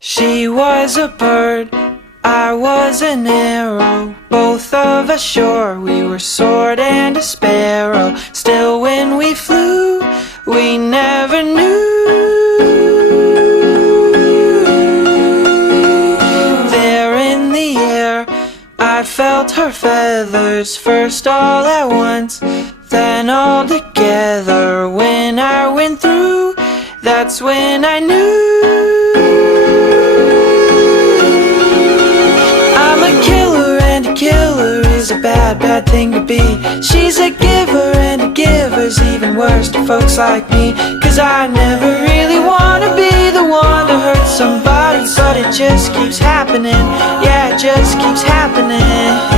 She was a bird, I was an arrow. Both of us sure we were sword and a sparrow. Still when we flew, we never knew. There in the air, I felt her feathers, first all at once, then all together. When I went through, that's when I knew. I'm a killer, and a killer is a bad, bad thing to be. She's a giver, and a giver's even worse to folks like me. Cause I never really wanna be the one to hurt somebody, but it just keeps happening. Yeah, it just keeps happening.